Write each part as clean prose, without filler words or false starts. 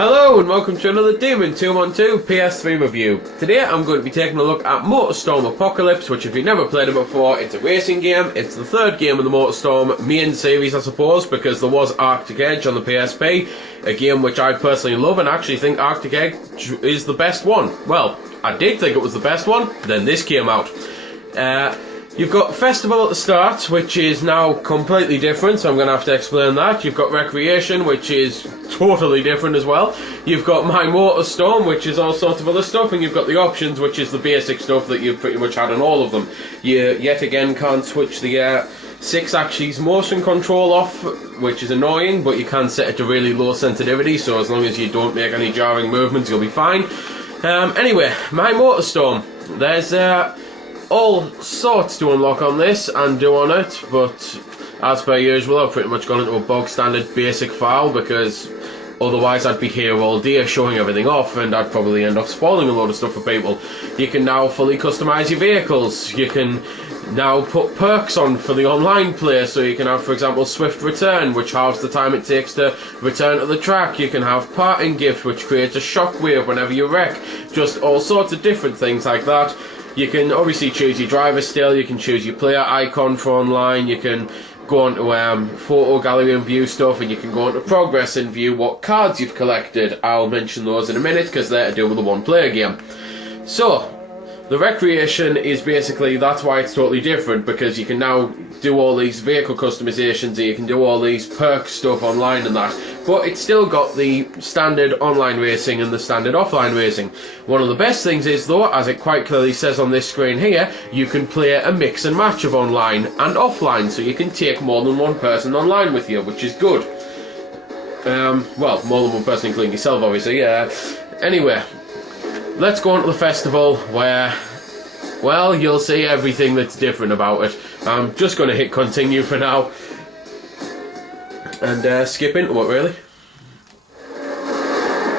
Hello and welcome to another Demon 212 PS3 review. Today I'm going to be taking a look at Motorstorm Apocalypse, which if you've never played it before, it's a racing game. It's the third game of the Motorstorm main series, I suppose, because there was Arctic Edge on the PSP, a game which I personally love and actually think Arctic Edge is the best one. Well, I did think it was the best one, then this came out. You've got Festival at the start, which is now completely different, so I'm going to have to explain that. You've got Recreation, which is totally different as well. You've got My Motorstorm, which is all sorts of other stuff, and you've got the options, which is the basic stuff that you've pretty much had on all of them. You, yet again, can't switch the 6-axis motion control off, which is annoying, but you can set it to really low sensitivity, so as long as you don't make any jarring movements, you'll be fine. Anyway, My Motorstorm. There's all sorts to unlock on this and do on it, but as per usual I've pretty much gone into a bog standard basic file because otherwise I'd be here all day showing everything off and I'd probably end up spoiling a load of stuff for people. You can now fully customise your vehicles. You can now put perks on for the online player, so you can have, for example, Swift Return, which halves the time it takes to return to the track. You can have Parting Gift, which creates a shockwave whenever you wreck. Just all sorts of different things like that. You can obviously choose your driver still, you can choose your player icon for online, you can go on to photo gallery and view stuff, and you can go on to progress and view what cards you've collected. I'll mention those in a minute because they're to do with the one player game. So, the Recreation is basically, that's why it's totally different, because you can now do all these vehicle customizations and you can do all these perk stuff online and that, but it's still got the standard online racing and the standard offline racing. One of the best things is though, as it quite clearly says on this screen here, you can play a mix and match of online and offline, so you can take more than one person online with you, which is good. Well, more than one person including yourself obviously, Anyway, let's go on to the festival where, well, you'll see everything that's different about it. I'm just going to hit continue for now and skip into it really.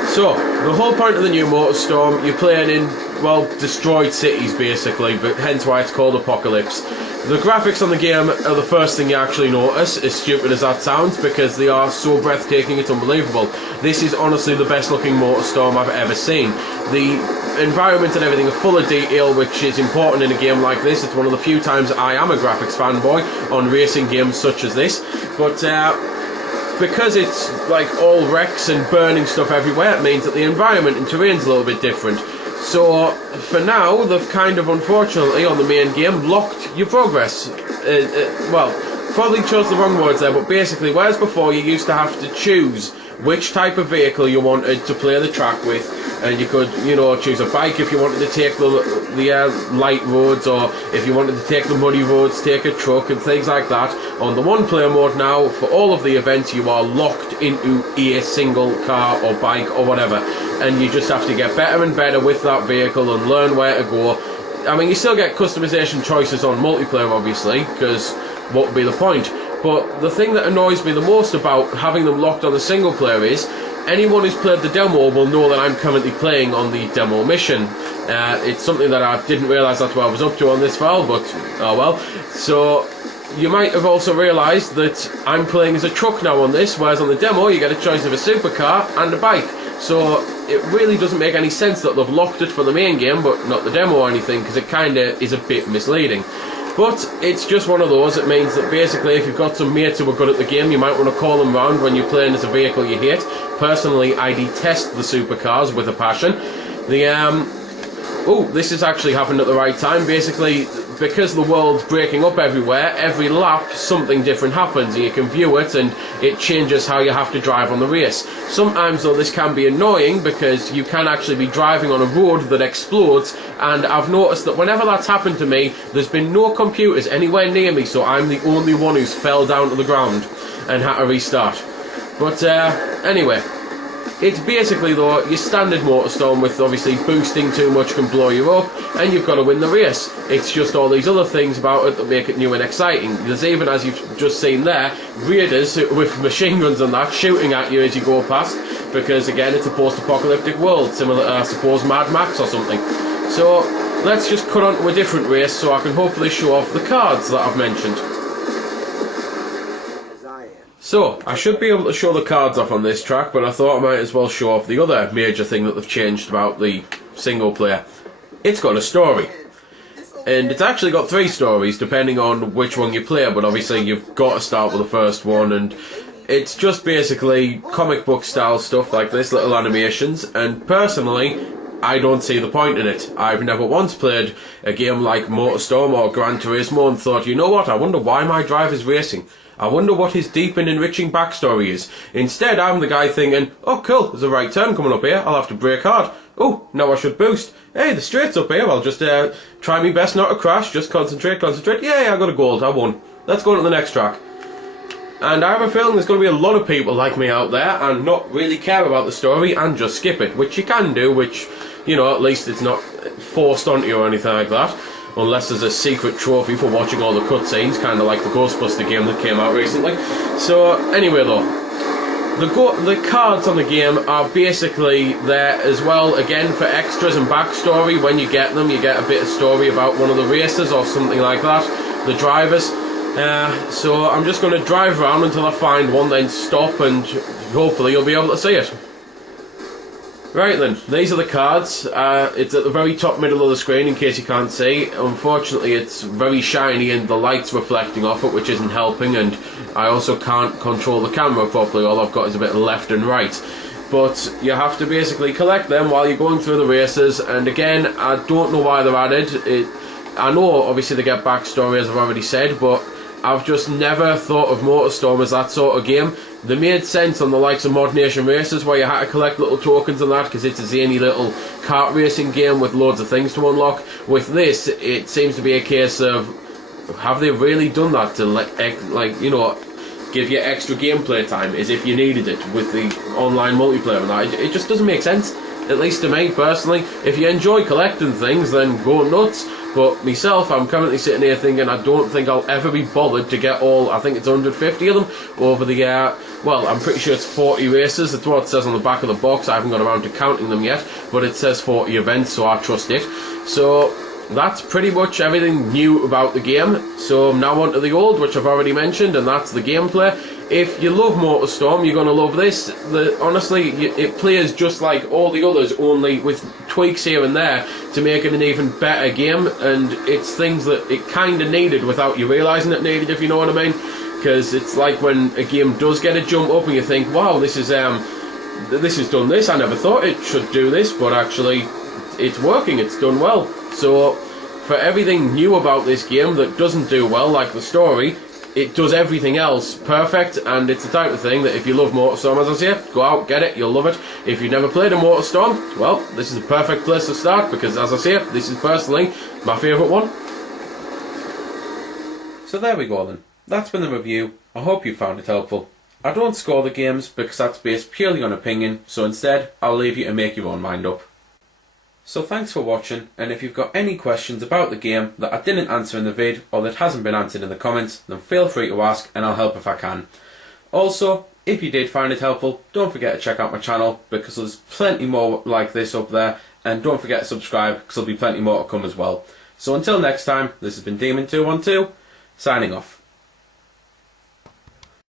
So, the whole point of the new Motorstorm, you're playing in, well, destroyed cities basically, but hence why it's called Apocalypse. The graphics on the game are the first thing you actually notice, as stupid as that sounds, because they are so breathtaking it's unbelievable. This is honestly the best looking Motorstorm I've ever seen. The environment and everything are full of detail, which is important in a game like this. It's one of the few times I am a graphics fanboy on racing games such as this, but because it's like all wrecks and burning stuff everywhere, it means that the environment and terrain's a little bit different. So, for now, they've kind of, unfortunately, on the main game, locked your progress. Well, probably chose the wrong words there, but basically, whereas before you used to have to choose which type of vehicle you wanted to play the track with, and you could, you know, choose a bike if you wanted to take the light roads, or if you wanted to take the muddy roads, take a truck and things like that. On the one player mode now, for all of the events, you are locked into a single car or bike or whatever, and you just have to get better and better with that vehicle and learn where to go. I mean, you still get customization choices on multiplayer obviously, because what would be the point? But the thing that annoys me the most about having them locked on the single player is anyone who's played the demo will know that I'm currently playing on the demo mission. It's something that I didn't realise that's what I was up to on this file, but oh well. So you might have also realised that I'm playing as a truck now on this, whereas on the demo you get a choice of a supercar and a bike. So it really doesn't make any sense that they've locked it for the main game but not the demo or anything, because it kinda is a bit misleading. But it's just one of those. It means that basically if you've got some mates who are good at the game, you might want to call them round when you're playing as a vehicle you hate. Personally, I detest the supercars with a passion. This has actually happened at the right time. Basically, because the world's breaking up everywhere, every lap something different happens and you can view it and it changes how you have to drive on the race. Sometimes though this can be annoying because you can actually be driving on a road that explodes, and I've noticed that whenever that's happened to me, there's been no computers anywhere near me, so I'm the only one who's fell down to the ground and had to restart. But anyway, it's basically though your standard Motorstorm with obviously boosting too much can blow you up and you've got to win the race. It's just all these other things about it that make it new and exciting. There's even, as you've just seen there, raiders with machine guns and that shooting at you as you go past, because again it's a post-apocalyptic world, similar to I suppose Mad Max or something. So let's just cut on to a different race so I can hopefully show off the cards that I've mentioned. As I So, I should be able to show the cards off on this track, but I thought I might as well show off the other major thing that they've changed about the single player. It's got a story. And it's actually got 3 stories, depending on which one you play, but obviously you've got to start with the first one, and it's just basically comic book style stuff like this, little animations, and personally, I don't see the point in it. I've never once played a game like Motorstorm or Gran Turismo and thought, you know what, I wonder why my driver's racing. I wonder what his deep and enriching backstory is. Instead, I'm the guy thinking, oh cool, there's a right turn coming up here, I'll have to brake hard. Oh, now I should boost. Hey, the straight's up here, I'll just try my best not to crash, just concentrate. Yay, I got a gold, I won. Let's go on to the next track. And I have a feeling there's going to be a lot of people like me out there and not really care about the story and just skip it, which you can do, which, you know, at least it's not forced onto you or anything like that. Unless there's a secret trophy for watching all the cutscenes, kind of like the Ghostbuster game that came out recently. So, anyway though, the cards on the game are basically there as well, again, for extras and backstory. When you get them, you get a bit of story about one of the racers or something like that, the drivers. So I'm just going to drive around until I find one, then stop, and hopefully you'll be able to see it. Right then, these are the cards. It's at the very top middle of the screen in case you can't see. Unfortunately it's very shiny and the light's reflecting off it, which isn't helping, and I also can't control the camera properly. All I've got is a bit of left and right. But you have to basically collect them while you're going through the races, and again, I don't know why they're added. I know obviously they get backstory, as I've already said, but I've just never thought of Motorstorm as that sort of game. They made sense on the likes of Mod Nation Races, where you had to collect little tokens and that, because it's a zany little kart racing game with loads of things to unlock. With this, it seems to be a case of, have they really done that to, like you know, give you extra gameplay time, as if you needed it with the online multiplayer and that? It just doesn't make sense, at least to me, personally. If you enjoy collecting things, then go nuts. But myself, I'm currently sitting here thinking I don't think I'll ever be bothered to get all, I think it's 150 of them, over the, well, I'm pretty sure it's 40 races. That's what it says on the back of the box. I haven't got around to counting them yet, but it says 40 events, so I trust it. So that's pretty much everything new about the game. So now on to the old, which I've already mentioned, and that's the gameplay. If you love Motorstorm, you're going to love this. Honestly, it plays just like all the others, only with tweaks here and there to make it an even better game, and it's things that it kind of needed without you realising it needed, if you know what I mean. Because it's like when a game does get a jump up and you think, wow, this has done this, I never thought it should do this, but actually it's working, it's done well. So for everything new about this game that doesn't do well, like the story, it does everything else perfect, and it's the type of thing that if you love Motorstorm, as I say, go out, get it, you'll love it. If you've never played a Motorstorm, well, this is a perfect place to start, because as I say, this is personally my favourite one. So there we go then. That's been the review. I hope you found it helpful. I don't score the games because that's based purely on opinion, so instead I'll leave you to make your own mind up. So thanks for watching, and if you've got any questions about the game that I didn't answer in the vid or that hasn't been answered in the comments, then feel free to ask and I'll help if I can. Also, if you did find it helpful, don't forget to check out my channel because there's plenty more like this up there, and don't forget to subscribe because there'll be plenty more to come as well. So until next time, this has been Demon212, signing off.